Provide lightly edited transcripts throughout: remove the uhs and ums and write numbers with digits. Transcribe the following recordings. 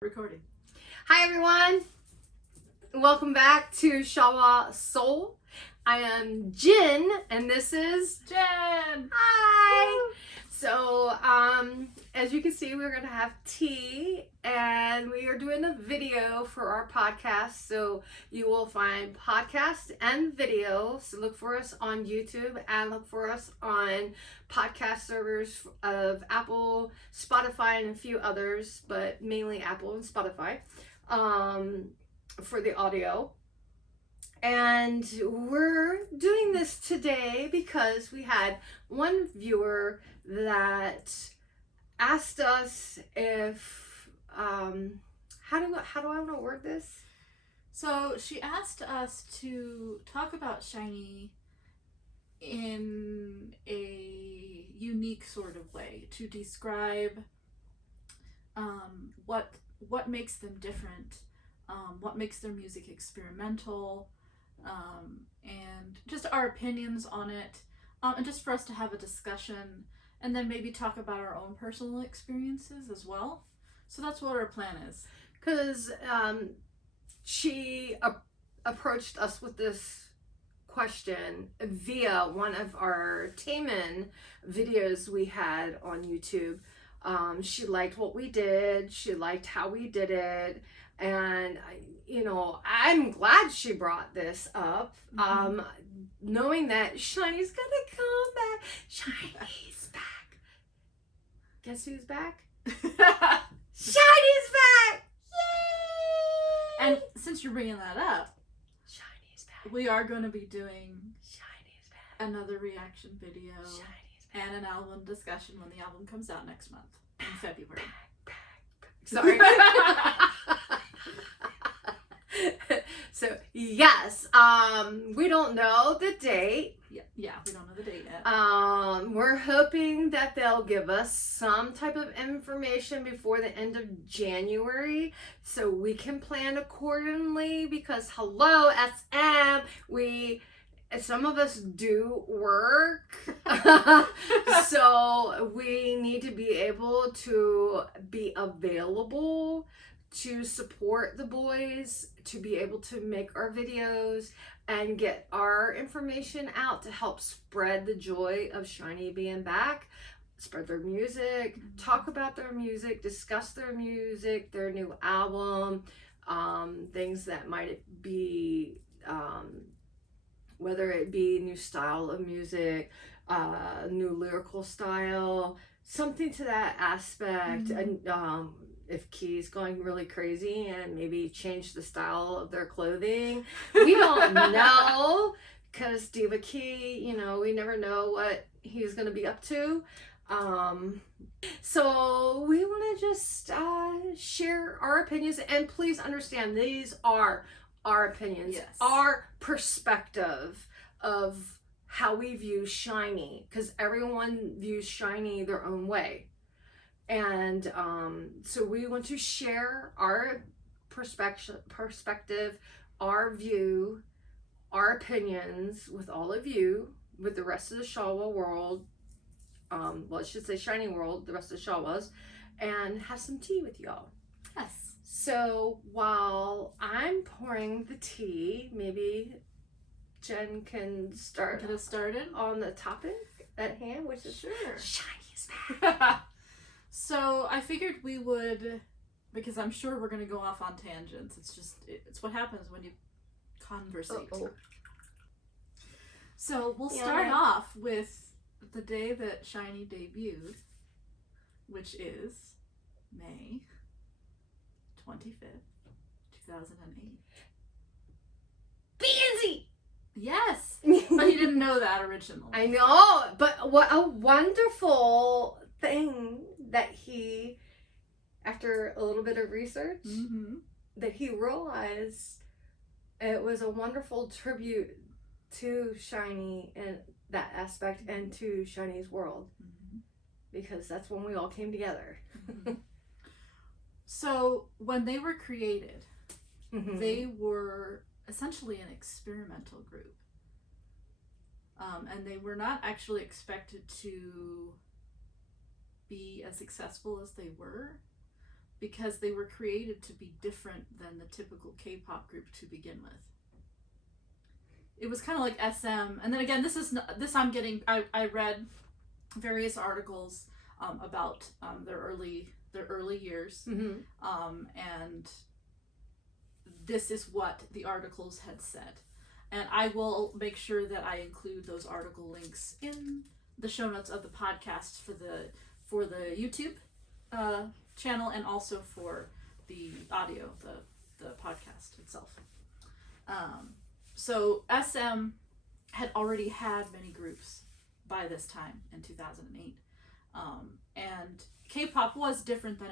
Recording. Hi everyone, welcome back to Shawol. I am Jin and this is Jen! Hi! Woo! So, as you can see, we're going to have tea and we are doing a video for our podcast. So, you will find podcast and video. So, look for us on YouTube and look for us on podcast servers of Apple, Spotify, and a few others, but mainly Apple and Spotify for the audio. And we're doing this today because we had one viewer that asked us if how do I want to word this? So she asked us to talk about SHINee in a unique sort of way, to describe what makes them different, what makes their music experimental, and just our opinions on it, and just for us to have a discussion and then maybe talk about our own personal experiences as well. So that's what our plan is. Because she approached us with this question via one of our Taememe videos we had on YouTube. She liked what we did. She liked how we did it. And, I'm glad she brought this up. Knowing that SHINee's gonna come back. SHINee's back. Guess who's back? SHINee's back! Yay! And since you're bringing that up, SHINee's back. we are going to be doing SHINee's back. another reaction video SHINee's back. and an album discussion when the album comes out next month in February. Sorry. So yes, we don't know the date. Yeah, we don't know the date yet. We're hoping that they'll give us some type of information before the end of January so we can plan accordingly, because hello SM, some of us do work. So we need to be able to be available to support the boys, to be able to make our videos and get our information out to help spread the joy of SHINee being back, spread their music, talk about their music, discuss their music, their new album, things that might be, whether it be new style of music, new lyrical style, something to that aspect. And if Key's going really crazy and maybe change the style of their clothing. We don't know, because Diva Key, we never know what he's going to be up to. So we want to just share our opinions, and please understand these are our opinions, Yes. Our perspective of how we view SHINee, because everyone views SHINee their own way. And so we want to share our perspective, our view, our opinions with all of you, with the rest of the Shawol world. Well, I should say SHINee world, the rest of the Shawols, and have some tea with y'all. Yes. So while I'm pouring the tea, maybe Jen can start Get us started on the topic at hand, which is Sure. SHINee's back. So I figured we would, because I'm sure we're going to go off on tangents. It's what happens when you conversate. Uh-oh. So we'll start off with the day that SHINee debuted, which is May 25th, 2008. Busy! Yes! But you didn't know that originally. I know, but what a wonderful thing that he, after a little bit of research, that he realized it was a wonderful tribute to SHINee in that aspect and to SHINee's world, because that's when we all came together. So when they were created, they were essentially an experimental group, and they were not actually expected to be as successful as they were, because they were created to be different than the typical K-pop group to begin with. It was kind of like SM, and then again, I read various articles about their early years, and this is what the articles had said. And I will make sure that I include those article links in the show notes of the podcast for the YouTube channel, and also for the audio, the podcast itself. So SM had already had many groups by this time in 2008, and K-pop was different than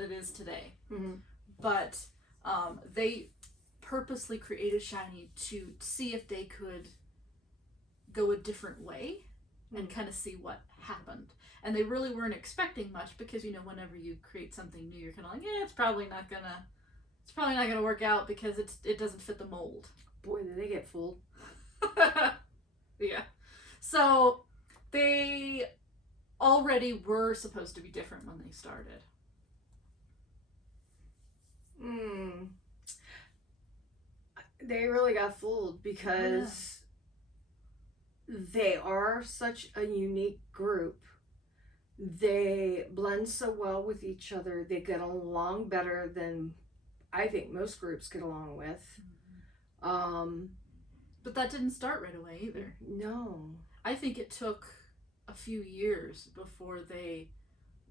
it is today. But they purposely created SHINee to see if they could go a different way and kind of see what happened. And they really weren't expecting much, because whenever you create something new, you're kind of like, yeah, it's probably not gonna work out because it doesn't fit the mold. Boy, did they get fooled. Yeah. So they already were supposed to be different when they started. They really got fooled because they are such a unique group. They blend so well with each other. They get along better than I think most groups get along with. But that didn't start right away either. No. I think it took a few years before they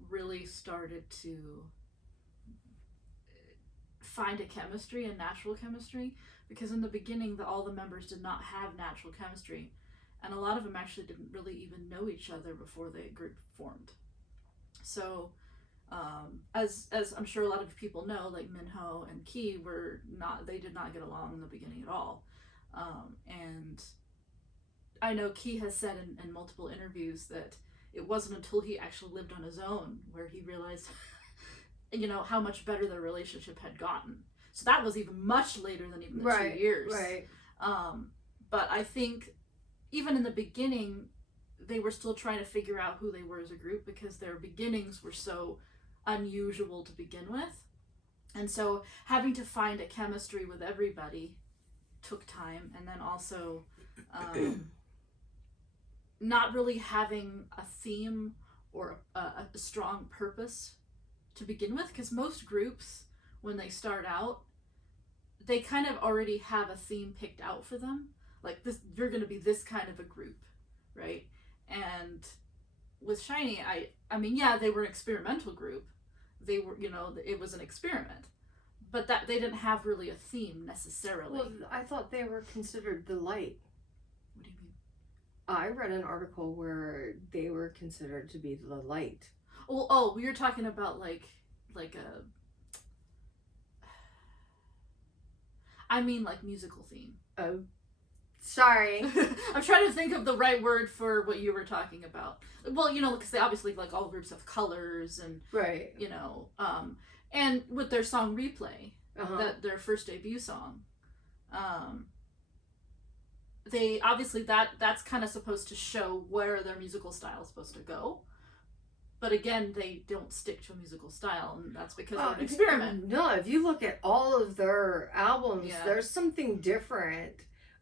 really started to find a chemistry, a natural chemistry, because in the beginning all the members did not have natural chemistry, and a lot of them actually didn't really even know each other before the group formed. So as I'm sure a lot of people know, like Minho and Key they did not get along in the beginning at all. And I know Key has said in multiple interviews that it wasn't until he actually lived on his own where he realized how much better their relationship had gotten. So that was even much later than even the 2 years. Right. But I think even in the beginning, they were still trying to figure out who they were as a group, because their beginnings were so unusual to begin with. And so having to find a chemistry with everybody took time. And then also not really having a theme or a strong purpose to begin with, because most groups, when they start out, they kind of already have a theme picked out for them. Like, this, you're going to be this kind of a group, right? And with SHINee, I mean, yeah, they were an experimental group. They were, it was an experiment, but that they didn't have really a theme necessarily. Well, I thought they were considered the light. What do you mean? I read an article where they were considered to be the light. Oh, you're talking about like a. I mean, like musical theme. Oh, sorry. I'm trying to think of the right word for what you were talking about. Well, because they obviously, like, all groups have colors and right. And with their song Replay, their first debut song, they obviously that's kind of supposed to show where their musical style is supposed to go. But again, they don't stick to a musical style, and that's because they're an experiment. No, if you look at all of their albums, there's something different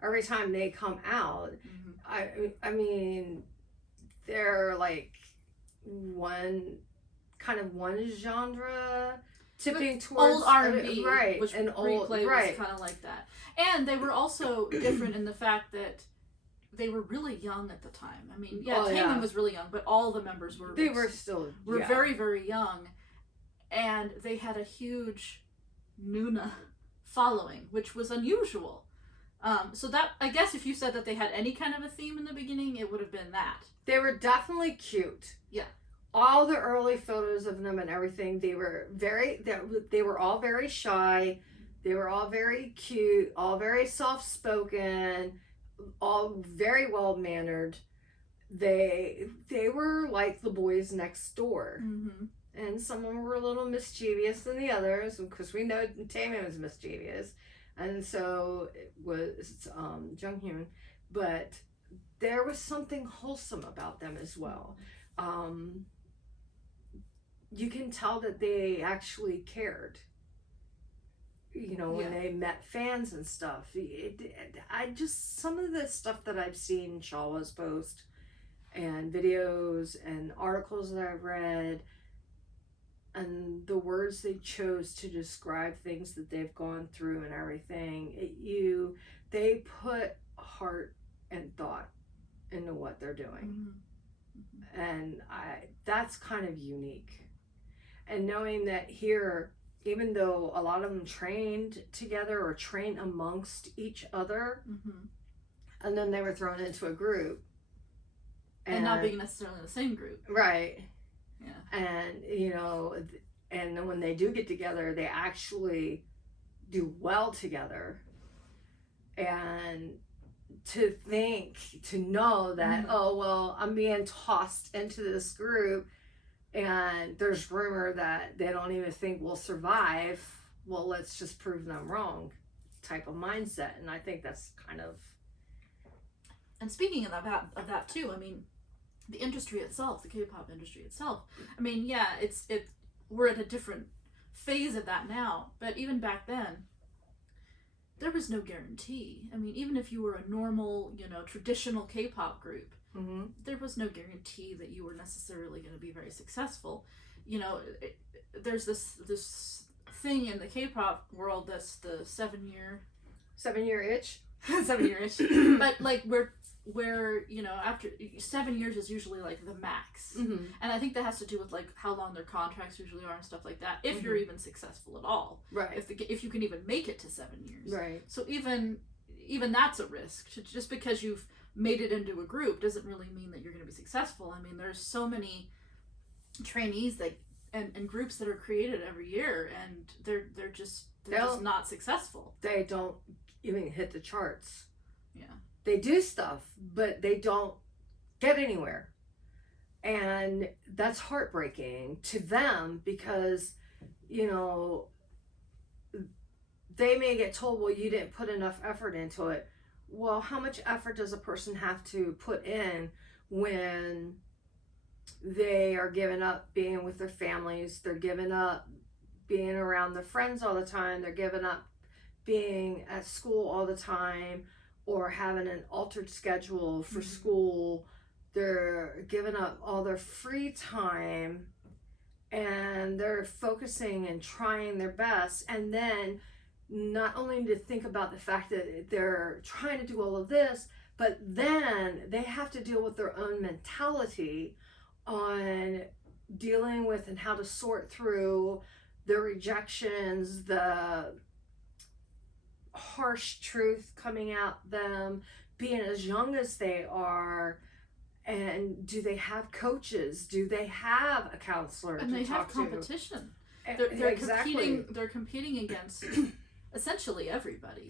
every time they come out. I mean, they're like one genre tipping towards old R&B, right? Which and Replay was kind of like that. And they were also different in the fact that they were really young at the time. I mean, Taememe was really young, but all the members were very, very young, and they had a huge Nuna following, which was unusual. So that, I guess, if you said that they had any kind of a theme in the beginning, it would have been that. They were definitely cute. Yeah. All the early photos of them and everything, they were all very shy. They were all very cute, all very soft-spoken, all very well-mannered. They were like the boys next door. And some of them were a little mischievous than the others, because we know Taememe was mischievous. And so it was Junghyun. But there was something wholesome about them as well. you can tell that they actually cared. You know, when they met fans and stuff. Some of the stuff that I've seen Shawol's post and videos and articles that I've read and the words they chose to describe things that they've gone through and everything, they put heart and thought into what they're doing. Mm-hmm. And that's kind of unique. And knowing that here, even though a lot of them trained together or trained amongst each other, mm-hmm. and then they were thrown into a group. And not being necessarily in the same group. Right. Yeah. And, you know, and then when they do get together, they actually do well together. And to know that, mm-hmm. oh, well, I'm being tossed into this group and there's rumor that they don't even think we'll survive. Well, let's just prove them wrong type of mindset. And I think that's kind of... And speaking of that too, I mean, the industry itself, the K-pop industry itself, I mean, yeah, we're at a different phase of that now, but even back then, there was no guarantee. I mean, even if you were a normal, you know, traditional K-pop group, mm-hmm. there was no guarantee that you were necessarily going to be very successful. You know, there's this thing in the K-pop world that's the 7-year itch. 7-year itch. But like where you know, after 7 years is usually like the max. Mm-hmm. And I think that has to do with like how long their contracts usually are and stuff like that, if mm-hmm. you're even successful at all. Right. If you can even make it to 7 years. Right. So even that's a risk. Just because you've made it into a group doesn't really mean that you're going to be successful. I mean, there's so many trainees that and groups that are created every year, and they're just not successful. They don't even hit the charts. Yeah. They do stuff, but they don't get anywhere. And that's heartbreaking to them because, you know, they may get told, well, you didn't put enough effort into it. Well, how much effort does a person have to put in when they are giving up being with their families, they're giving up being around their friends all the time, they're giving up being at school all the time, or having an altered schedule for mm-hmm. school, they're giving up all their free time, and they're focusing and trying their best, and then not only to think about the fact that they're trying to do all of this, but then they have to deal with their own mentality on dealing with and how to sort through the rejections, the harsh truth coming at them, being as young as they are. And do they have coaches? Do they have a counselor and to talk to? And they have competition. They're exactly. They're competing against essentially everybody.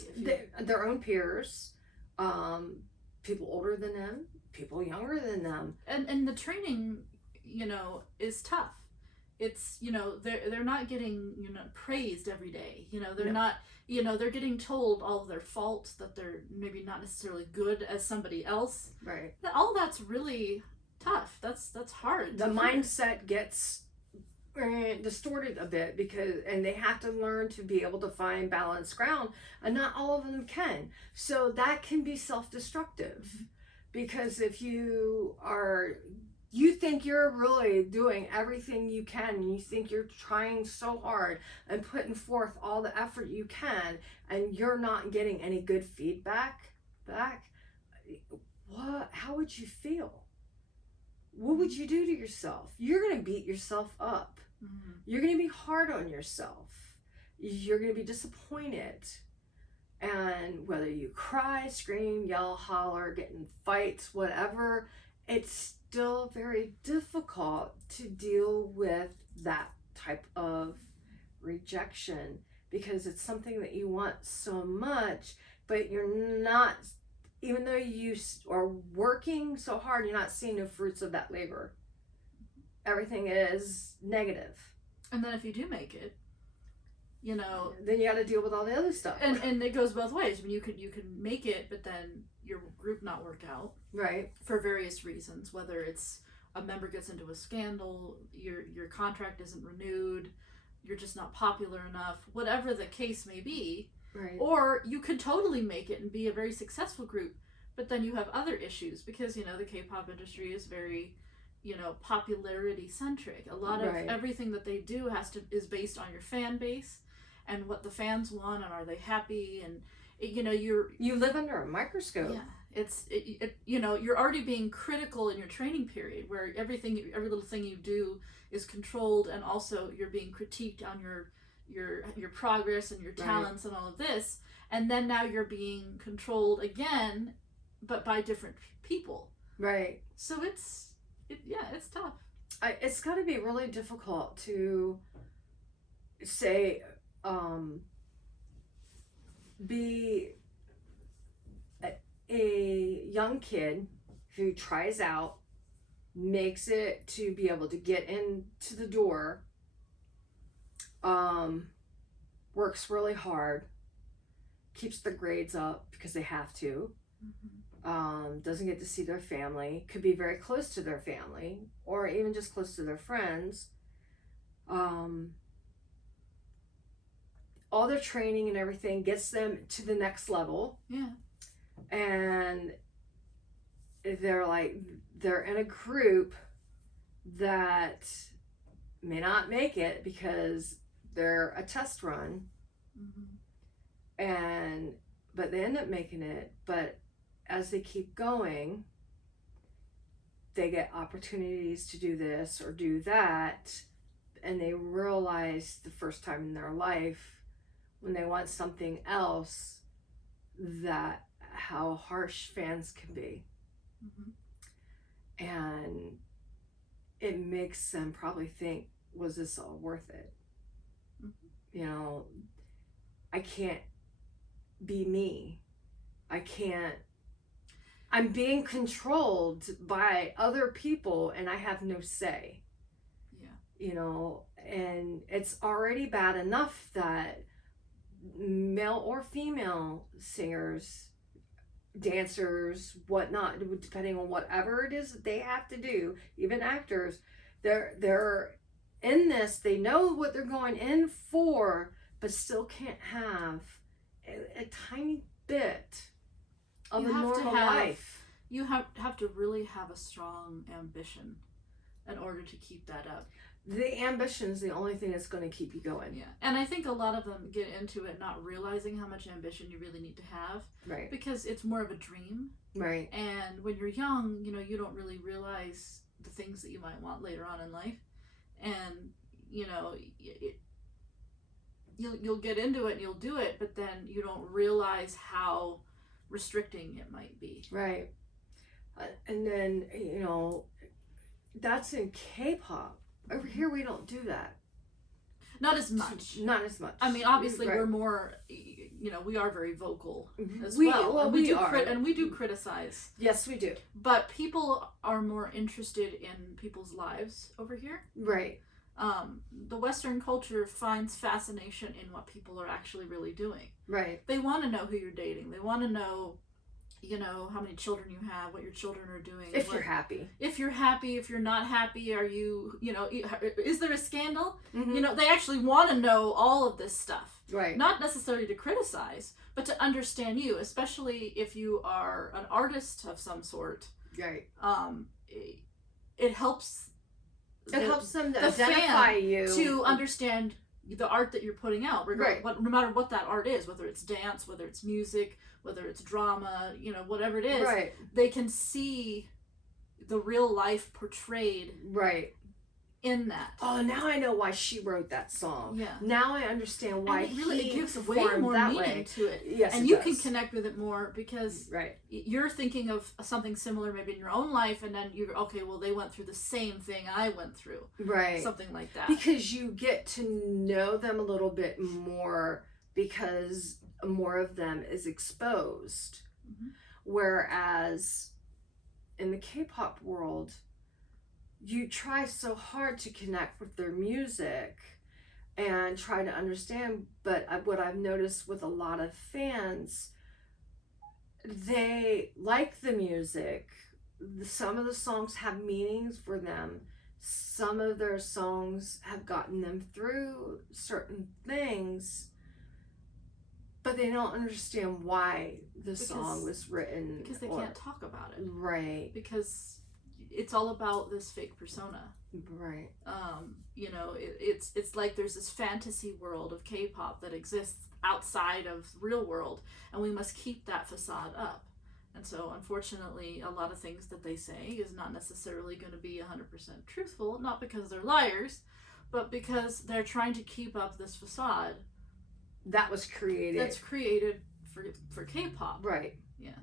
Their own peers, people older than them, people younger than them. And the training, you know, is tough. It's, you know, they're not getting, you know, praised every day. You know, they're not, you know, they're getting told all of their faults, that they're maybe not necessarily good as somebody else. Right. All that's really tough. That's hard. The mindset gets distorted a bit and they have to learn to be able to find balanced ground, and not all of them can. So that can be self-destructive, mm-hmm. because if you think you're really doing everything you can, and you think you're trying so hard and putting forth all the effort you can, and you're not getting any good feedback back, how would you feel? What would you do to yourself? You're going to beat yourself up. Mm-hmm. You're going to be hard on yourself. You're going to be disappointed. And whether you cry, scream, yell, holler, get in fights, whatever, it's still very difficult to deal with that type of rejection, because it's something that you want so much, but you're not, even though you are working so hard, you're not seeing the fruits of that labor. Everything is negative. And then if you do make it, you know, then you got to deal with all the other stuff. And it goes both ways. I mean, you can make it, but then your group not work out. Right. For various reasons, whether it's a member gets into a scandal, your contract isn't renewed, you're just not popular enough, whatever the case may be. Right. Or you could totally make it and be a very successful group, but then you have other issues because, you know, the K-pop industry is very, you know, popularity centric. A lot of everything that they do is based on your fan base and what the fans want, and are they happy, and you know, you live under a microscope. Yeah, you know, you're already being critical in your training period where every little thing you do is controlled, and also you're being critiqued on your progress and your talents and all of this, and then now you're being controlled again, but by different people. Right. So it's tough. It's got to be really difficult to say, be a young kid who tries out, makes it to be able to get into the door, works really hard, keeps the grades up because they have to, doesn't get to see their family, could be very close to their family, or even just close to their friends. All their training and everything gets them to the next level. Yeah. And they're in a group that may not make it because they're a test run. But they end up making it. But as they keep going, they get opportunities to do this or do that, and they realize the first time in their life when they want something else, that how harsh fans can be. And it makes them probably think, was this all worth it? You know, I can't be me. I'm being controlled by other people and I have no say. Yeah. You know, and it's already bad enough that male or female singers, dancers, whatnot, depending on whatever it is that they have to do, even actors, they're in this, they know what they're going in for, but still can't have a tiny bit of a normal life. You have to really have a strong ambition in order to keep that up. The ambition is the only thing that's going to keep you going. Yeah, and I think a lot of them get into it not realizing how much ambition you really need to have. Right. Because it's more of a dream. Right. And when you're young, you know, you don't really realize the things that you might want later on in life. And, you know, you'll get into it and you'll do it, but then you don't realize how restricting it might be. Right. And then, you know, that's in K-pop. Over here, we don't do that. Not as much. Not as much. I mean, obviously, we're more, you know, we are very vocal as well. Well, we are. And we do criticize. Yes, we do. But people are more interested in people's lives over here. Right. The Western culture finds fascination in what people are actually really doing. Right. They want to know who you're dating. They want to know, you know, how many children you have, what your children are doing. If you're happy. If you're happy, if you're not happy, are you, you know, is there a scandal? You know, they actually want to know all of this stuff. Right. Not necessarily to criticize, but to understand you, especially if you are an artist of some sort. Right. It helps. It helps them to identify you. To understand the art that you're putting out, right. No matter what that art is, whether it's dance, whether it's music, whether it's drama, you know, whatever it is, right. They can see the real life portrayed right. in that. Oh, now I know why she wrote that song. Yeah. Now I understand why and it really he gives way performed more that meaning way. to it. Yes, and it you does. can connect with it more because right. You're thinking of something similar maybe in your own life, and then you're okay. Well, they went through the same thing I went through. Right. Something like that. Because you get to know them a little bit more because more of them is exposed. Whereas in the K-pop world, you try so hard to connect with their music and try to understand, but what I've noticed with a lot of fans, they like the music, some of the songs have meanings for them. Some of their songs have gotten them through certain things, but they don't understand why the song was written. Because they can't talk about it. Right. Because it's all about this fake persona. Right. You know, it's like there's this fantasy world of K-pop that exists outside of the real world, and we must keep that facade up. And so, unfortunately, a lot of things that they say is not necessarily going to be 100% truthful, not because they're liars, but because they're trying to keep up this facade that was created. That's created for K-pop. Right. Yeah.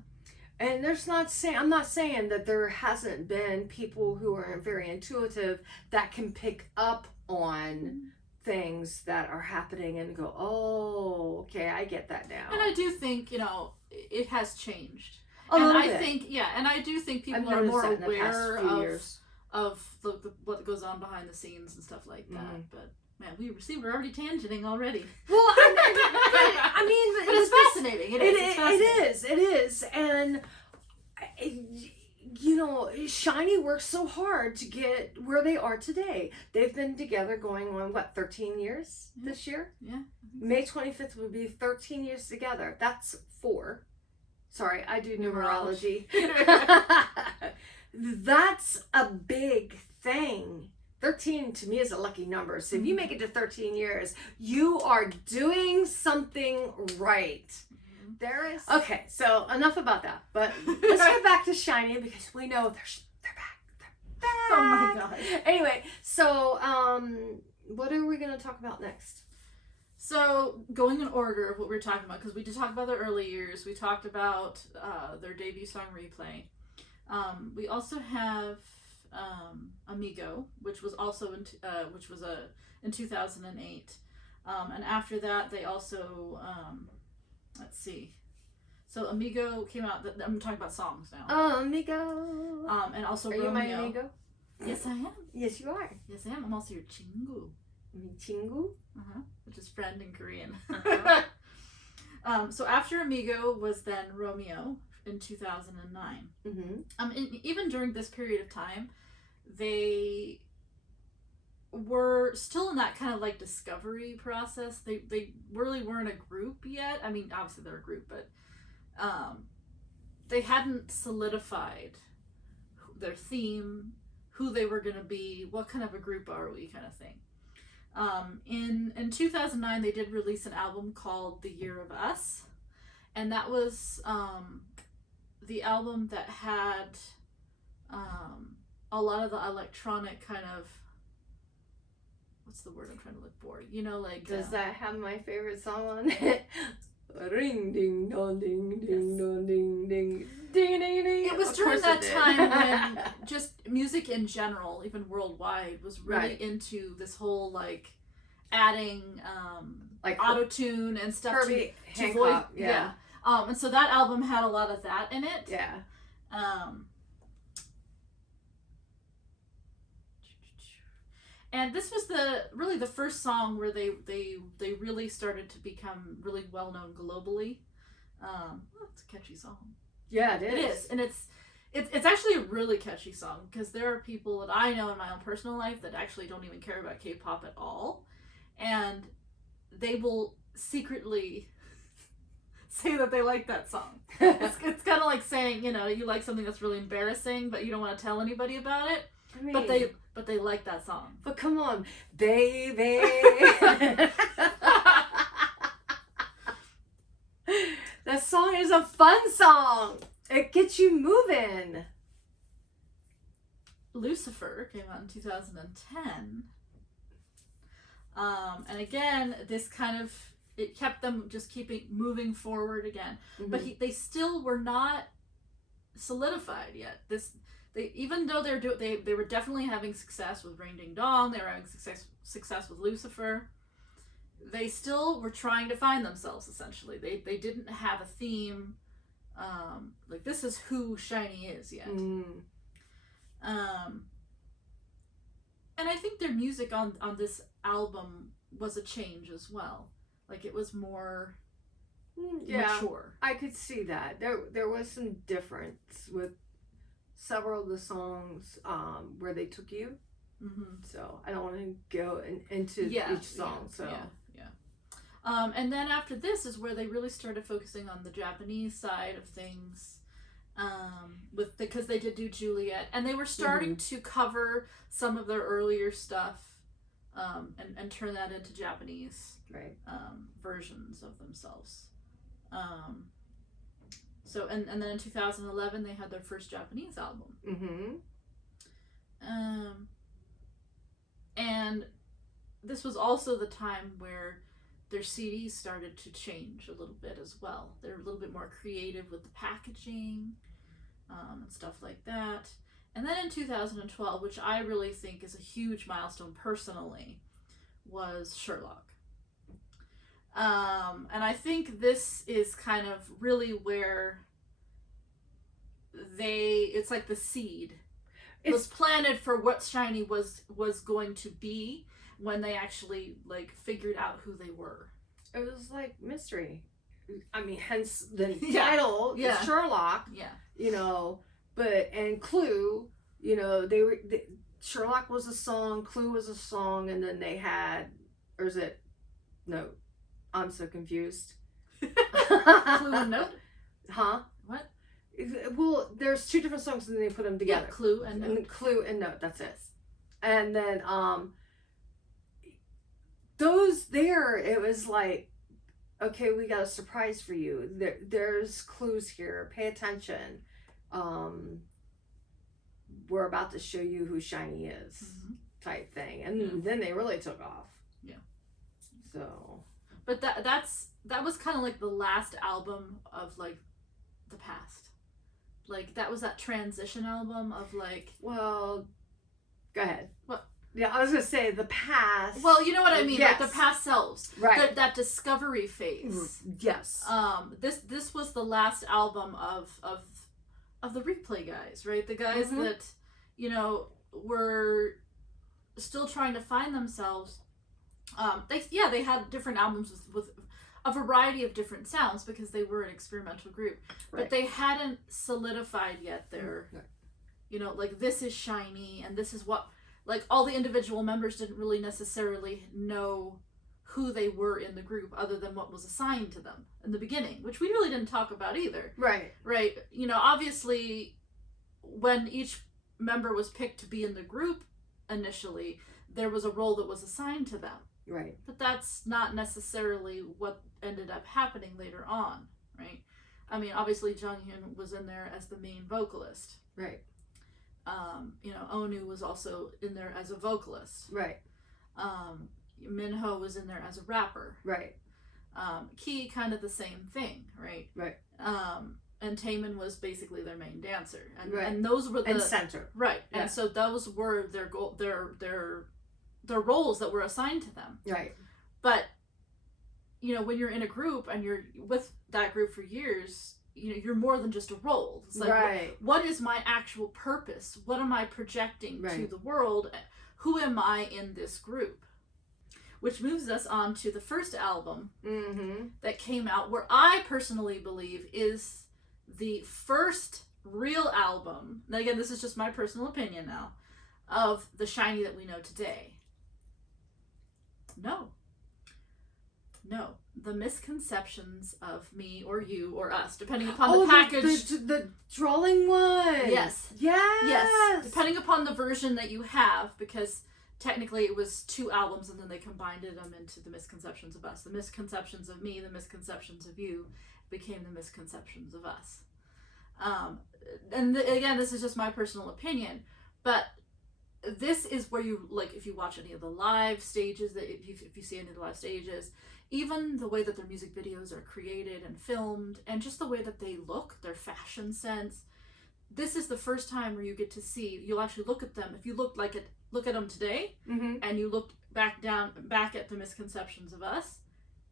And I'm not saying that there hasn't been people who are very intuitive that can pick up on things that are happening and go, oh, okay, I get that now. And I do think, you know, it has changed. And I do think people are more aware of what goes on behind the scenes and stuff like that. Mm-hmm. But man, we're already tangenting already. Well, I mean, but it's fascinating. It is, and you know, SHINee worked so hard to get where they are today. They've been together going on 13 years this year. Yeah. May 25th would be 13 years together. That's 4. Sorry, I do numerology. That's a big thing. 13 to me is a lucky number. So if you make it to 13 years, you are doing something right. There is. Okay, so enough about that. But let's get back to SHINee because we know they're back. They're back. Oh my god. Anyway, so what are we going to talk about next? So, going in order of what we're talking about, because we did talk about their early years, we talked about their debut song Replay. We also have Amigo, which was also in 2008, and after that they also let's see. So Amigo came out. I'm talking about songs now. Oh, Amigo. And also are Romeo. You my amigo? Yes, I am. Yes, you are. Yes, I am. I'm also your 친구. 친구? Which is friend in Korean. So after Amigo was then Romeo in 2009. And even during this period of time, they were still in that kind of like discovery process. They really weren't a group yet. I mean, obviously they're a group, but they hadn't solidified their theme, who they were going to be, what kind of a group are we, kind of thing. In 2009, they did release an album called The Year of Us, and that was the album that had a lot of the electronic kind of, what's the word I'm trying to look for? You know, like... Does that have my favorite song on it? Ring, ding, dong, ding, ding, dong, ding, ding, ding, ding, ding. It was during that time when just music in general, even worldwide, was really into this whole, like, adding, like, auto-tune and stuff Herbie to Hancock, voice. yeah. And so that album had a lot of that in it. Yeah. And this was really the first song where they really started to become really well known globally. It's a catchy song. Yeah, it is. It is, and it's actually a really catchy song because there are people that I know in my own personal life that actually don't even care about K-pop at all, and they will secretly say that they like that song. It's kind of like saying, you know, you like something that's really embarrassing, but you don't want to tell anybody about it. I mean, but they like that song. But come on, baby. That song is a fun song. It gets you moving. Lucifer came out in 2010. And again, this kind of, it kept them just moving forward again. Mm-hmm. But they still were not solidified yet. Even though they were definitely having success with Ring Ding Dong, they were having success with Lucifer, they still were trying to find themselves, essentially. They didn't have a theme, like this is who SHINee is yet. And I think their music on this album was a change as well. Like it was more mature. I could see that. There was some difference with several of the songs where they took you. So I don't want to go into each song. And then after this is where they really started focusing on the Japanese side of things, because they did do Juliet, and they were starting to cover some of their earlier stuff, and turn that into Japanese versions of themselves. So and then in 2011 they had their first Japanese album. And this was also the time where their CDs started to change a little bit as well. They're a little bit more creative with the packaging, and stuff like that. And then in 2012, which I really think is a huge milestone personally, was Sherlock. And I think this is kind of really where it's like the seed was planted for what SHINee was going to be when they actually like figured out who they were. It was like mystery. I mean, hence the title, Sherlock. Yeah. You know, and Clue. You know, Sherlock was a song, Clue was a song, and then they had, or is it? No, I'm so confused. Clue and Note. Huh? What? Well, there's two different songs and then they put them together. Yeah, Clue and Note. And Clue and Note, that's it. And then those there, it was like, okay, we got a surprise for you. There's clues here. Pay attention. We're about to show you who SHINee is, type thing. And then they really took off. Yeah. So. But that was kind of like the last album of like the past. Like that was that transition album of like. Well, go ahead. What? Yeah, I was gonna say the past. Well, you know what I mean, yes. like the past selves, right? That discovery phase. Yes. This was the last album of the replay guys, right? The guys that, you know, were still trying to find themselves. They had different albums with a variety of different sounds because they were an experimental group, but they hadn't solidified yet their, you know, like this is SHINee and this is what. Like, all the individual members didn't really necessarily know who they were in the group other than what was assigned to them in the beginning, which we really didn't talk about either. Right. Right. You know, obviously, when each member was picked to be in the group initially, there was a role that was assigned to them. Right. But that's not necessarily what ended up happening later on, right? I mean, obviously, Junghyun was in there as the main vocalist. Right. You know, Onu was also in there as a vocalist. Right. Minho was in there as a rapper. Right. Key, kind of the same thing, right? Right. And Taemin was basically their main dancer, and those were the center. Right. Yeah. And so those were their roles that were assigned to them. Right. But you know, when you're in a group and you're with that group for years, you know, you're more than just a role. It's like, what is my actual purpose? What am I projecting to the world? Who am I in this group? Which moves us on to the first album that came out, where I personally believe is the first real album, and again, this is just my personal opinion now, of the SHINee that we know today. No. The misconceptions of me or you or us, depending upon the package. The drawing one. Yes. Yes. Depending upon the version that you have, because technically it was 2 albums and then they combined them into the misconceptions of us. The misconceptions of me, the misconceptions of you, became the misconceptions of us. Again, this is just my personal opinion, but this is where you, like, if you watch any of the live stages, if you see any of the live stages, even the way that their music videos are created and filmed, and just the way that they look, their fashion sense, this is the first time where you get to see, you'll actually look at them. If you look at them today, and you look back at the misconceptions of us,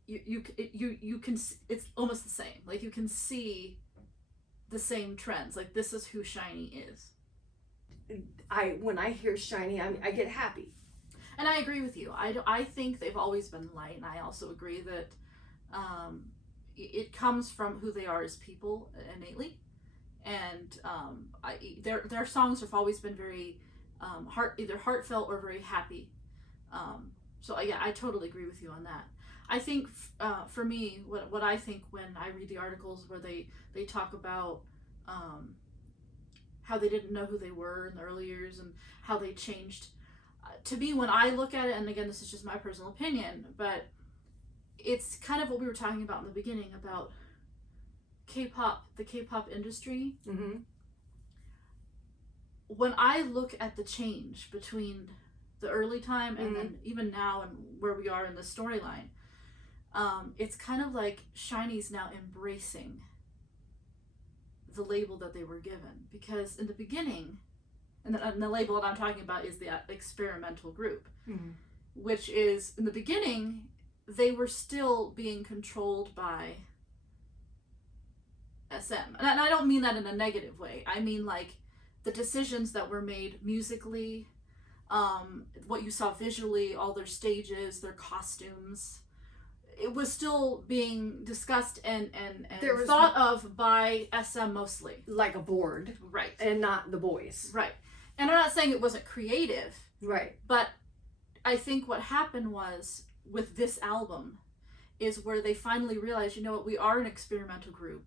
you can, it's almost the same. Like, you can see the same trends. Like, this is who SHINee is. When I hear SHINee, I get happy. And I agree with you. I think they've always been light, and I also agree that it comes from who they are as people innately, and their songs have always been very either heartfelt or very happy. So yeah, I totally agree with you on that. I think for me, what I think when I read the articles where they talk about how they didn't know who they were in the early years and how they changed. To me, when I look at it, and again, this is just my personal opinion, but it's kind of what we were talking about in the beginning about K-pop, the K-pop industry. Mm-hmm. When I look at the change between the early time and then even now and where we are in the storyline, it's kind of like SHINee's now embracing the label that they were given, because in the beginning, and the label that I'm talking about is the experimental group, which is in the beginning they were still being controlled by SM, and I don't mean that in a negative way. I mean like the decisions that were made musically, what you saw visually, all their stages, their costumes, it was still being discussed and thought of by SM mostly. Like a board. Right. And not the boys. Right. And I'm not saying it wasn't creative. Right. But I think what happened was, with this album, is where they finally realized, you know what, we are an experimental group.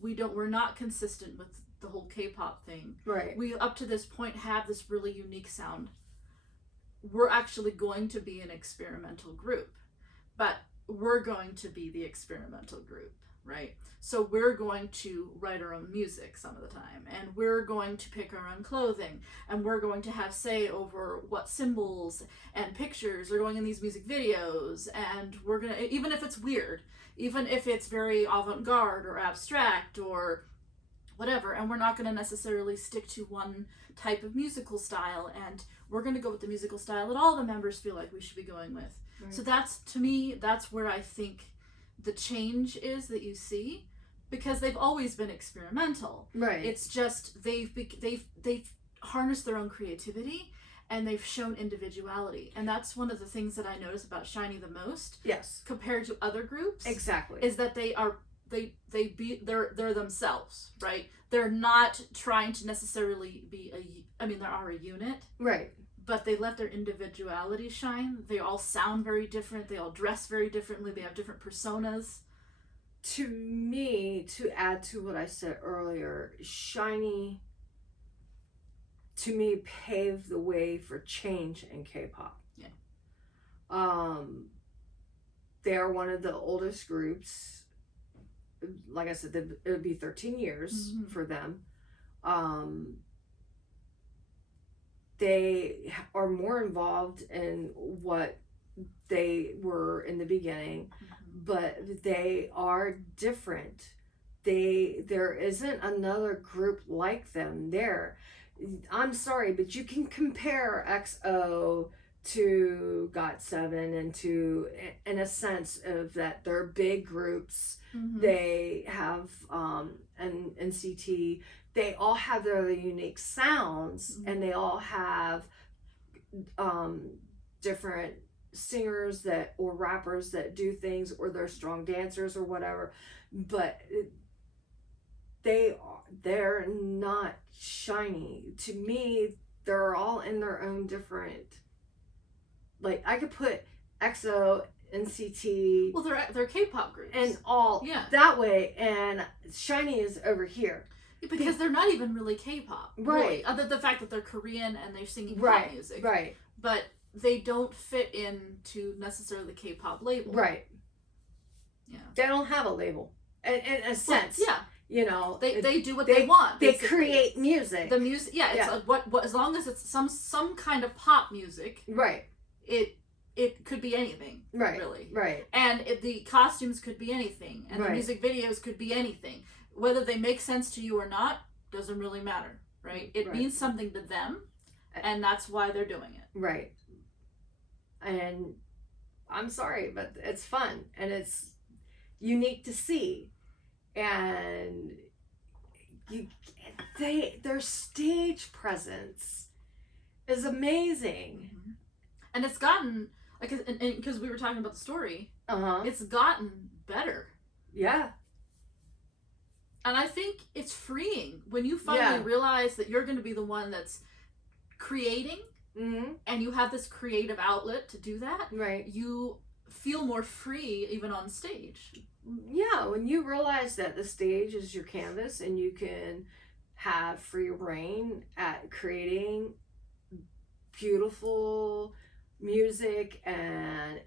We're not consistent with the whole K-pop thing. Right. We, up to this point, have this really unique sound. We're actually going to be an experimental group. But we're going to be the experimental group, right? So we're going to write our own music some of the time, and we're going to pick our own clothing, and we're going to have say over what symbols and pictures are going in these music videos, and we're gonna, even if it's weird, even if it's very avant-garde or abstract or whatever, and we're not going to necessarily stick to one type of musical style, and we're going to go with the musical style that all the members feel like we should be going with. Right. So that's, to me, that's where I think the change is that you see, because they've always been experimental. Right. It's just they've harnessed their own creativity, and they've shown individuality, and that's one of the things that I notice about SHINee the most. Yes. Compared to other groups. Exactly. Is that they're themselves, right? They're not trying to necessarily be they are a unit. Right. But they let their individuality shine. They all sound very different. They all dress very differently. They have different personas. To me, to add to what I said earlier, SHINee, to me, paved the way for change in K-pop. Yeah. They are one of the oldest groups. Like I said, it would be 13 years for them. They are more involved in what they were in the beginning, but they are different. There isn't another group like them there. I'm sorry, but you can compare XO to GOT7 and to, in a sense of that they're big groups. They have and NCT, they all have their unique sounds, and they all have different singers or rappers that do things, or they're strong dancers or whatever, but they're not SHINee. To me, they're all in their own different, like I could put EXO, NCT, well, they're K-pop groups and all that way, and SHINee is over here. Because they're not even really K-pop, right? Really. Other than the fact that they're Korean and they're singing right. pop music, right? But they don't fit into necessarily the K-pop label, right? Yeah, they don't have a label, in a sense. Well, yeah, you know, they do what they want. They create music. The music, it's like what as long as it's some kind of pop music, right? It could be anything, right? Really, right? And the costumes could be anything, and the music videos could be anything. Whether they make sense to you or not doesn't really matter, right? It means something to them, and that's why they're doing it. Right. And I'm sorry, but it's fun, and it's unique to see. And their stage presence is amazing. And it's gotten, because we were talking about the story, it's gotten better. Yeah. And I think it's freeing when you finally realize that you're going to be the one that's creating, and you have this creative outlet to do that. Right. You feel more free even on stage. Yeah, when you realize that the stage is your canvas and you can have free reign at creating beautiful music and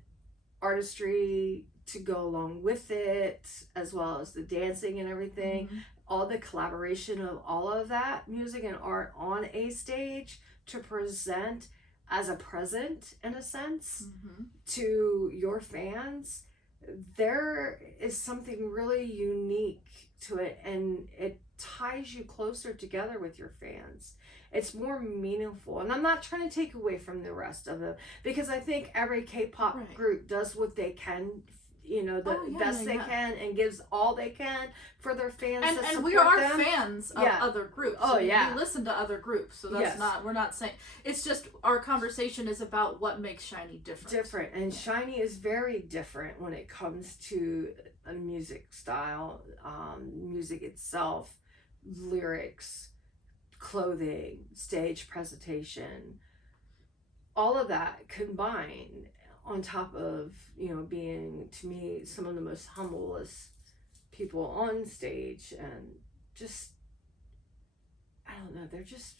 artistry to go along with it, as well as the dancing and everything, all the collaboration of all of that music and art on a stage to present as a present, in a sense, to your fans, there is something really unique to it, and it ties you closer together with your fans. It's more meaningful, and I'm not trying to take away from the rest of them, because I think every K-pop group does what they can, you know, the best they can, and gives all they can for their fans to support them. And we are fans of other groups. Oh, we listen to other groups, so that's not, we're not saying, it's just our conversation is about what makes SHINee different. And SHINee is very different when it comes to a music style, music itself, lyrics, clothing, stage presentation, all of that combined, on top of, you know, being, to me, some of the most humblest people on stage, and just, I don't know, they're just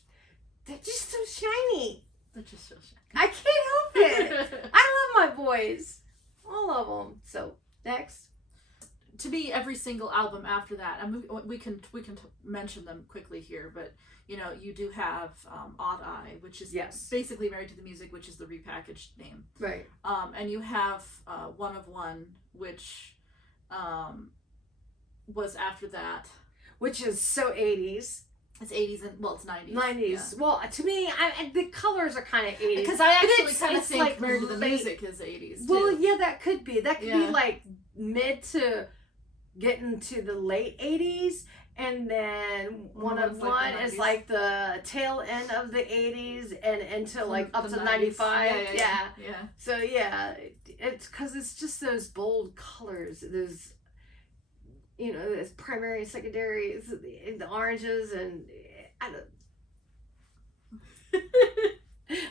so shiny. They're just so shiny. I can't help it. I love my boys, all of them. So next, to me, every single album after that, and we can mention them quickly here, but you know, you do have Odd Eye, which is basically Married to the Music, which is the repackaged name. Right. And you have One of One, which was after that. Which is so 80s. It's 80s and, well, it's 90s. 90s. Yeah. Well, to me, the colors are kind of 80s. Because I actually kind of think like Married to the Music is 80s, too. Well, yeah, that could be. That could be like mid to getting to the late 80s. And then One of One is like the tail end of the 80s and into like up to 95. Yeah. So yeah, it's because it's just those bold colors, those, you know, those primary and secondary, the oranges, and I don't.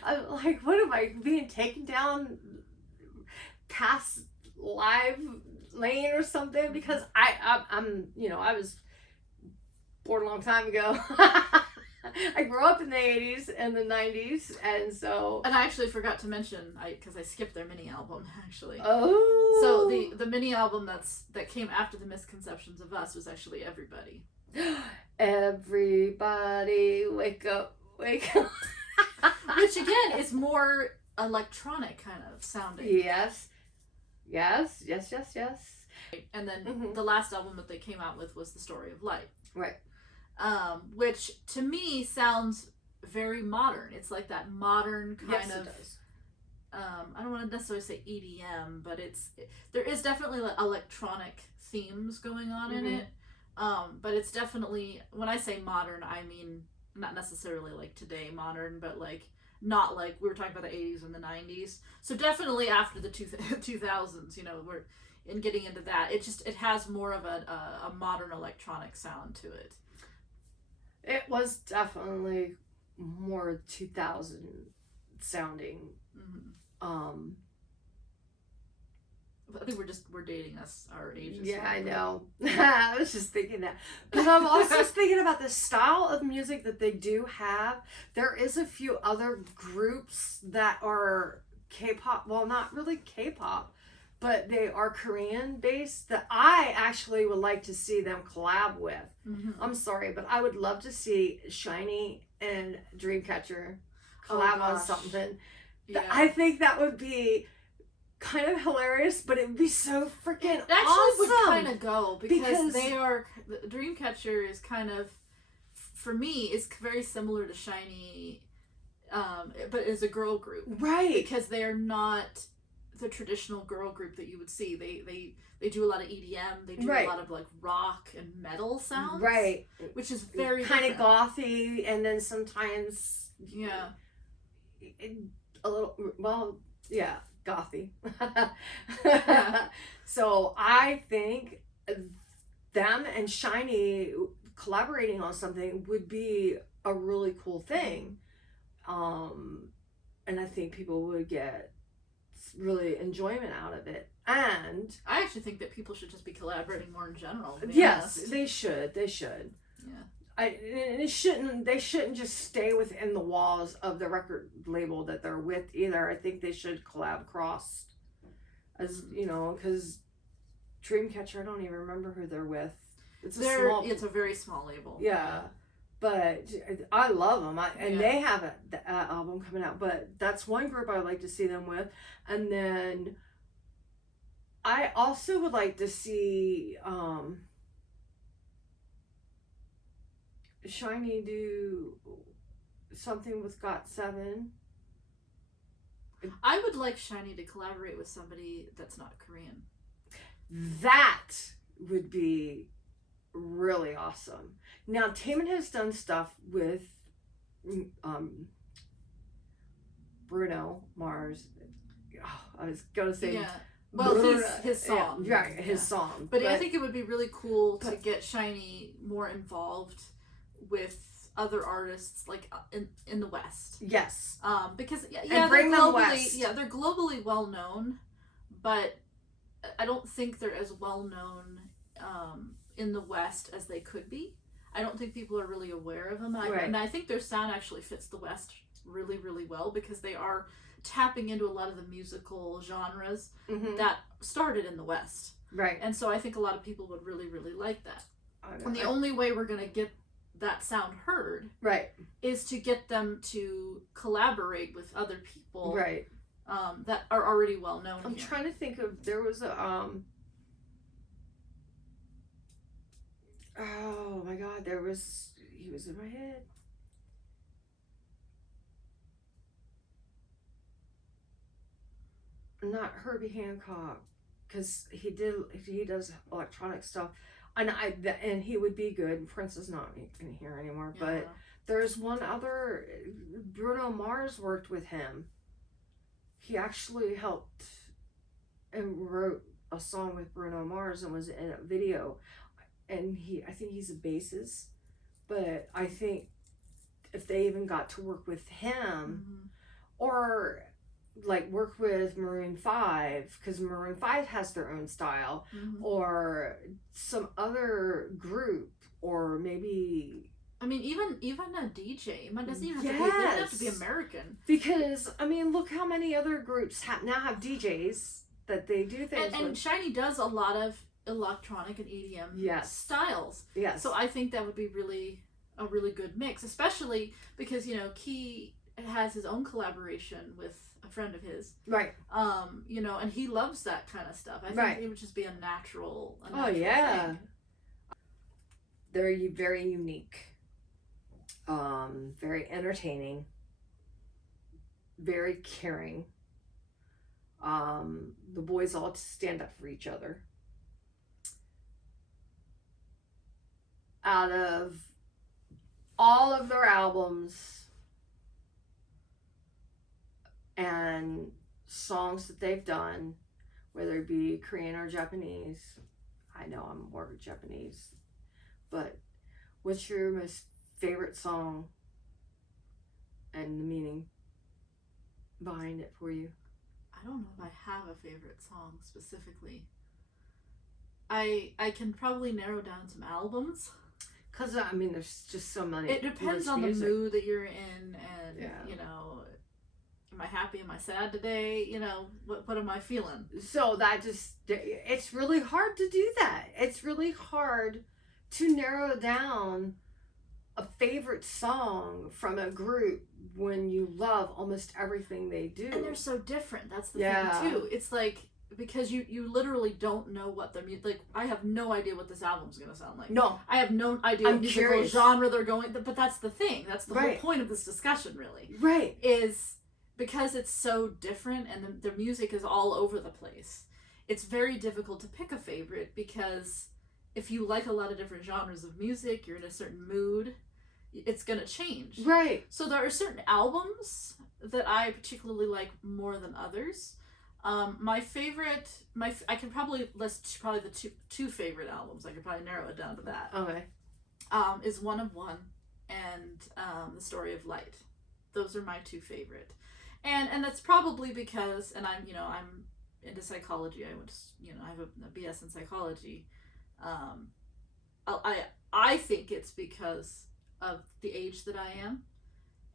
I'm like, what am I being taken down past live lane or something? Because I'm you know, I was born a long time ago. I grew up in the 80s and the 90s, and so... And I actually forgot to mention, because I skipped their mini album, actually. Oh! So the mini album that came after the Misconceptions of Us was actually Everybody. Everybody, wake up, wake up. Which, again, is more electronic kind of sounding. Yes. Yes, yes, yes, yes. And then the last album that they came out with was The Story of Light. Right. Which to me sounds very modern. It's like that modern kind of. It does. I don't want to necessarily say EDM, but there is definitely like electronic themes going on in it. But it's definitely, when I say modern, I mean not necessarily like today modern, but like not like we were talking about the 80s and the 90s. So definitely after the 2000s, you know, we're in getting into that. It has more of a modern electronic sound to it. It was definitely more 2000 sounding. I think we're dating us our ages. Yeah, I know. I was just thinking that. But I'm also thinking about the style of music that they do have. There is a few other groups that are K-pop. Well, not really K-pop, but they are Korean based that I actually would like to see them collab with. I'm sorry, but I would love to see SHINee and Dreamcatcher collab on something. Yeah. I think that would be kind of hilarious, but it would be so freaking awesome. Actually would kind of go because Dreamcatcher is kind of, for me, is very similar to SHINee, but as a girl group. Right. Because they are not the traditional girl group that you would see. They do a lot of EDM. They do a lot of like rock and metal sounds. Right. Which is very kind of gothy, and then sometimes a little, well, yeah, gothy. So I think them and SHINee collaborating on something would be a really cool thing. And I think people would get really enjoyment out of it. And I actually think that people should just be collaborating more in general. yes, they should. They should. Yeah. And they shouldn't just stay within the walls of the record label that they're with either. I think they should collab cross, as you know, because Dreamcatcher, I don't even remember who they're with. It's a very small label. Yeah, but I love them. They have an album coming out. But that's one group I would like to see them with, and then I also would like to see SHINee do something with GOT7. I would like SHINee to collaborate with somebody that's not Korean. That would be really awesome. Now, Taemin has done stuff with Bruno Mars. Oh, I was going to say... Yeah. Well, his song. Yeah, right, his song. But I think it would be really cool to get SHINee more involved with other artists, like in the West. Yes. Because and bring them west. Yeah, they're globally well known, but I don't think they're as well known in the West as they could be. I don't think people are really aware of them, and I think their sound actually fits the West really, really well because they are tapping into a lot of the musical genres that started in the West. Right. And so I think a lot of people would really, really like that. And the only way we're going to get that sound heard is to get them to collaborate with other people that are already well known. I'm trying to think of, there was a oh my god, he was in my head. Not Herbie Hancock, because he does electronic stuff, and he would be good. Prince is not in here anymore, but there's one other. Bruno Mars worked with him. He actually helped and wrote a song with Bruno Mars and was in a video, and I think he's a bassist, but I think if they even got to work with him, or like work with Maroon 5, because Maroon 5 has their own style, or some other group, or maybe even a DJ. It doesn't even have to be American. Because look how many other groups now have DJs that they do things with. And SHINee does a lot of electronic and EDM styles. Yes. So I think that would be a really good mix, especially because Key has his own collaboration with a friend of his, and he loves that kind of stuff. I think it would just be a natural thing. They're very unique, very entertaining, very caring. The boys all stand up for each other. Out of all of their albums and songs that they've done, whether it be Korean or Japanese, I know I'm more Japanese, but what's your most favorite song and the meaning behind it for you? I don't know if I have a favorite song specifically. I can probably narrow down some albums. Because, there's just so many. It depends on the mood that you're in, and, am I happy, am I sad today? What am I feeling? So it's really hard to do that. It's really hard to narrow down a favorite song from a group when you love almost everything they do. And they're so different. That's the thing, too. It's like, because you literally don't know what their music, like, I have no idea what this album's going to sound like. No. I have no idea what musical genre they're going, but that's the thing. That's the whole point of this discussion, really. Right. Is because it's so different and their music is all over the place. It's very difficult to pick a favorite because if you like a lot of different genres of music, you're in a certain mood, it's going to change. Right. So there are certain albums that I particularly like more than others. My favorite, I could probably list probably the two favorite albums. I could probably narrow it down to that. Okay. Is One of One and The Story of Light. Those are my two favorite, and that's probably because, and I'm into psychology. I went to, I have a BS in psychology. Um, I think it's because of the age that I am,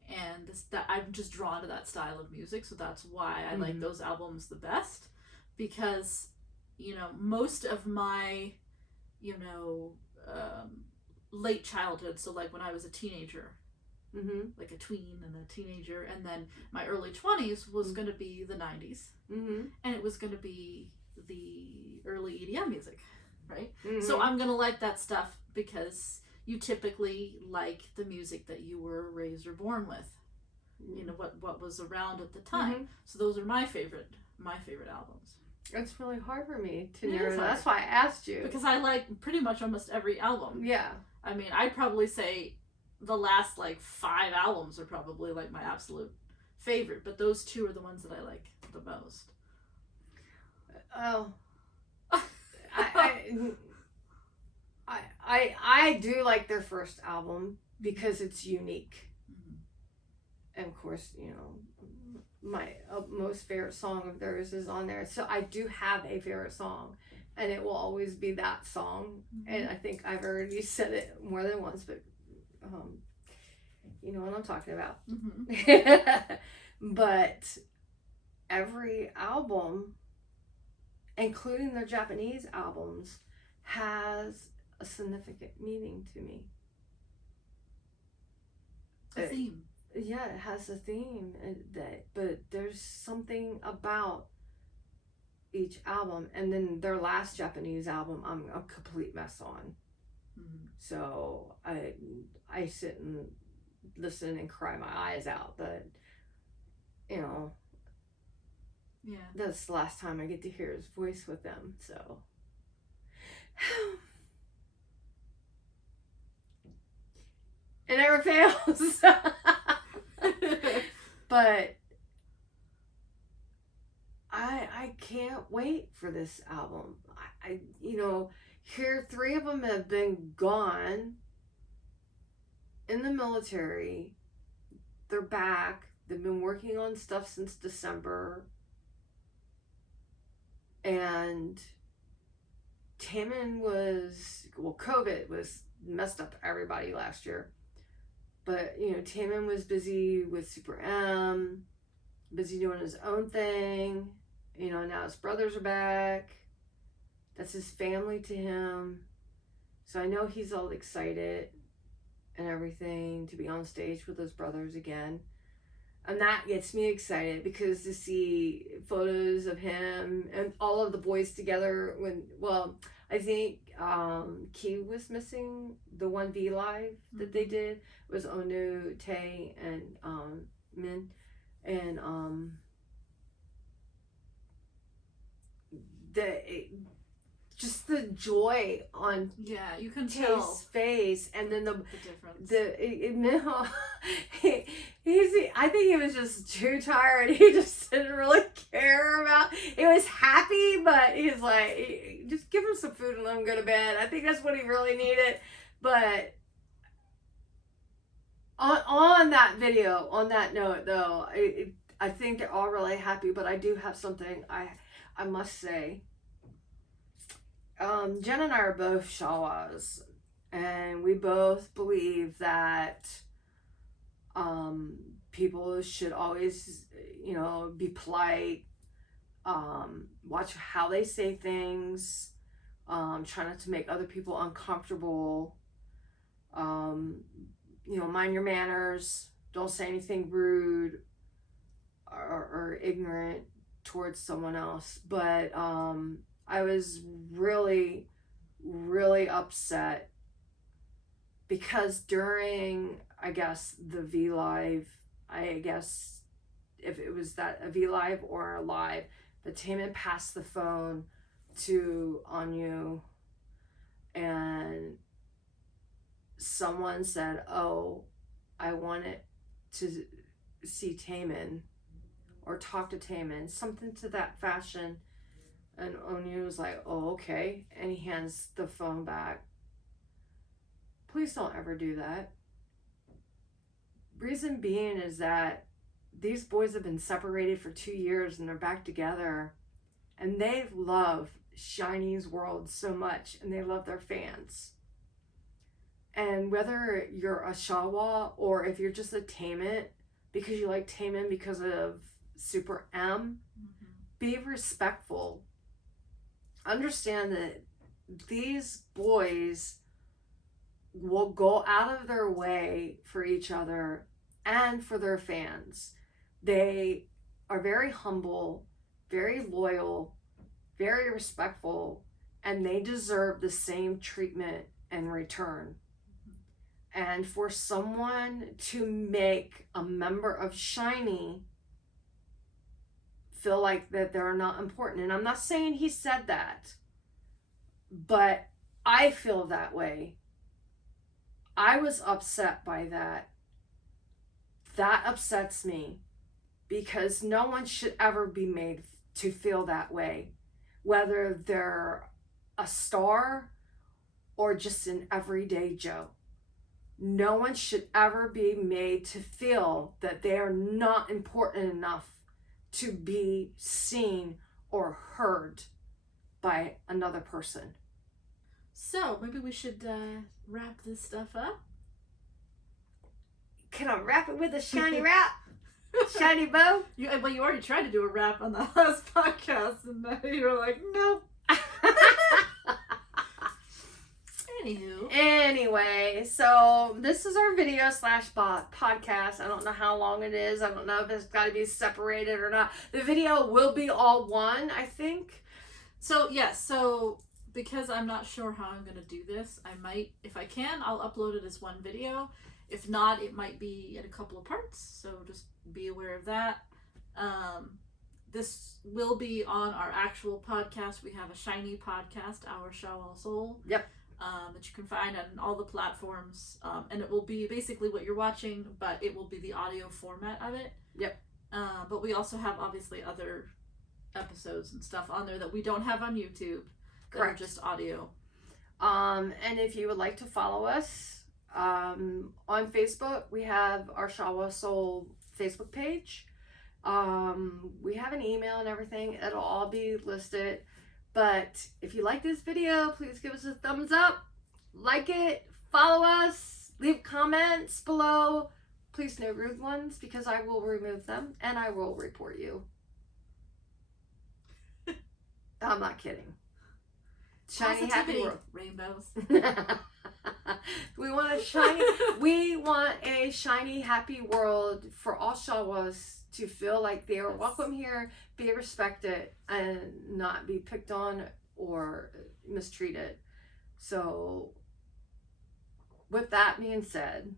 and that I'm just drawn to that style of music. So that's why I like those albums the best, because most of my you know late childhood, so like when I was a teenager, like a tween and a teenager, and then my early 20s was going to be the 90s, and it was going to be the early EDM music, right? So I'm going to like that stuff because you typically like the music that you were raised or born with, what was around at the time. So those are my favorite albums. It's really hard for me to narrow. That's why I asked you, because I like pretty much almost every album. Yeah. I mean, I'd probably say the last like 5 albums are probably like my absolute favorite, but those two are the ones that I like the most. Oh. I do like their first album because it's unique. And of course, my most favorite song of theirs is on there. So I do have a favorite song, and it will always be that song. And I think I've already said it more than once, but you know what I'm talking about. But every album, including their Japanese albums, has a significant meaning to me. A theme. Yeah, it has a theme, but there's something about each album, and then their last Japanese album, I'm a complete mess on. So I sit and listen and cry my eyes out, but that's the last time I get to hear his voice with them. So it never fails. But I can't wait for this album. Here 3 of them have been gone in the military. They're back. They've been working on stuff since December. And COVID was messed up everybody last year. But, Taememe was busy with Super M, busy doing his own thing. Now his brothers are back. That's his family to him. So I know he's all excited and everything to be on stage with his brothers again. And that gets me excited, because to see photos of him and all of the boys together I think Key was missing the one V Live that they did. It was Onu, Tae, and Min. And just the joy on you can Tae's tell face, and then the difference. I think he was just too tired. He just didn't really care about. He was happy, but he's like, just give him some food and let him go to bed. I think that's what he really needed. But on that video, on that note, though, I think they're all really happy. But I do have something I must say. Jen and I are both Shawols, and we both believe that people should always, be polite, watch how they say things, try not to make other people uncomfortable, mind your manners, don't say anything rude or ignorant towards someone else. But I was really, really upset because during, I guess, the V Live, if it was a V Live or a live, the Taememe passed the phone to Anu, and someone said, "Oh, I wanted to see Taememe or talk to Taememe, something to that fashion. And Onyu was like, oh, okay. And he hands the phone back. Please don't ever do that. Reason being is that these boys have been separated for 2 years and they're back together. And they love SHINee's world so much. And they love their fans. And whether you're a Shawol or if you're just a Taememe because you like Taememe because of Super M, be respectful. Understand that these boys will go out of their way for each other and for their fans. They are very humble, very loyal, very respectful, and they deserve the same treatment in return. And for someone to make a member of SHINee feel like that they're not important, and I'm not saying he said that, but I feel that way. I was upset by that. That upsets me because no one should ever be made to feel that way, whether they're a star or just an everyday Joe. No one should ever be made to feel that they are not important enough to be seen or heard by another person. So maybe we should wrap this stuff up. Can I wrap it with a shiny wrap? Shiny bow? You already tried to do a wrap on the last podcast, and you were like, nope. Anyway, so this is our video / podcast. I don't know how long it is. I don't know if it's got to be separated or not. The video will be all one, I think. So, yes. So, because I'm not sure how I'm going to do this, I might, if I can, I'll upload it as one video. If not, it might be in a couple of parts. So, just be aware of that. This will be on our actual podcast. We have a SHINee podcast, Our Shawol Soul. Yep. That you can find on all the platforms. And it will be basically what you're watching, but it will be the audio format of it. Yep. But we also have obviously other episodes and stuff on there that we don't have on YouTube. Correct. That are just audio. And if you would like to follow us on Facebook, we have our Shawols Soul Facebook page. We have an email and everything. It'll all be listed. But if you like this video, please give us a thumbs up, like it, follow us, leave comments below. Please no rude ones because I will remove them and I will report you. I'm not kidding. SHINee happy world. Rainbows. We want a SHINee happy world for all Shawols to feel like they are welcome here, be respected, and not be picked on or mistreated. So, with that being said,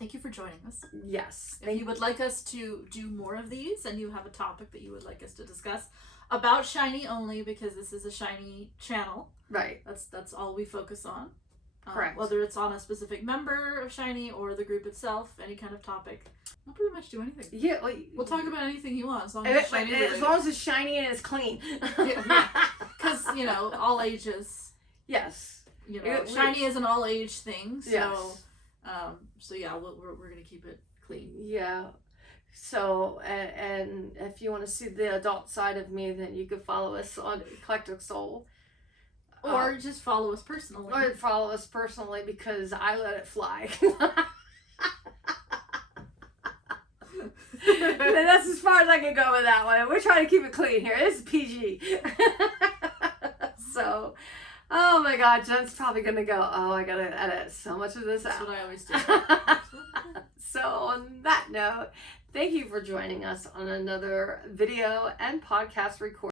thank you for joining us. Yes. If you would like us to do more of these and you have a topic that you would like us to discuss about SHINee only, because this is a SHINee channel. Right. That's all we focus on. Correct. Whether it's on a specific member of SHINee or the group itself, any kind of topic. We'll pretty much do anything. Yeah, we'll talk about anything you want as long as it's SHINee related. As long as it's shiny and it's clean. Because, all ages. Yes. SHINee is an all age thing. So, yes. We're going to keep it clean. Yeah. So, and if you want to see the adult side of me, then you can follow us on Eclectic Soul. Or just follow us personally. Or follow us personally because I let it fly. That's as far as I can go with that one. We're trying to keep it clean here. It's PG. So, oh my God, Jen's probably going to go, oh, I got to edit so much of this out. That's what I always do. So, on that note, thank you for joining us on another video and podcast recording.